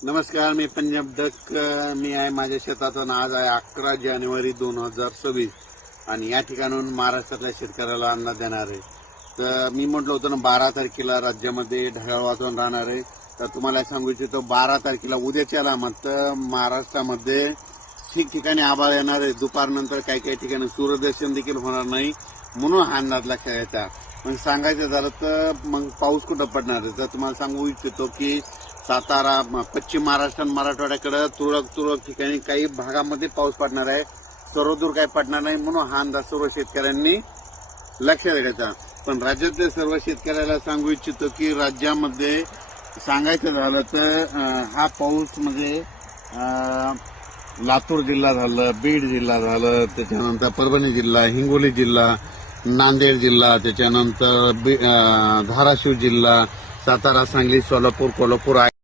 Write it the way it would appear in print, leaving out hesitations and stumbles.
नमस्कार, मी पंजाब डक. मी आहे माझ्या शेतात आणि आज आहे 11 जानेवारी 2026 आणि या ठिकाणून महाराष्ट्रातल्या शेतकऱ्याला अन्न देणार आहे. तर मी म्हटलं होतं ना 12 तारखेला राज्यामध्ये ढगाळ वातावरण राहणार आहे. तर तुम्हाला सांगू इच्छितो 12 तारखेला उद्याच्याला मात्र महाराष्ट्रामध्ये ठिकठिकाणी आभाळ येणार आहे. दुपारनंतर काही काही ठिकाणी सूर्यदर्शन देखील होणार नाही, म्हणून हा अंदाज लक्षात घ्यायचा. मग सांगायचं झालं तर मग पाऊस कुठं पडणार आहे तर तुम्हाला सांगू इच्छितो की सातारा, पश्चिम महाराष्ट्र आणि मराठवाड्याकडे तुरळक ठिकाणी काही भागामध्ये पाऊस पडणार आहे. सर्वदूर काही पडणार नाही, म्हणून हा अंदाज सर्व शेतकऱ्यांनी लक्षात घ्यायचा. पण राज्यातल्या सर्व शेतकऱ्याला सांगू इच्छितो की राज्यामध्ये सांगायचं झालं तर हा पाऊस म्हणजे लातूर जिल्हा झालं, बीड जिल्हा झालं, त्याच्यानंतर परभणी जिल्हा, हिंगोली जिल्हा, नांदेड जिल्हा, त्याच्यानंतर धाराशिव जिल्हा, सातारा, सांगली, सोलापूर, कोल्हापूर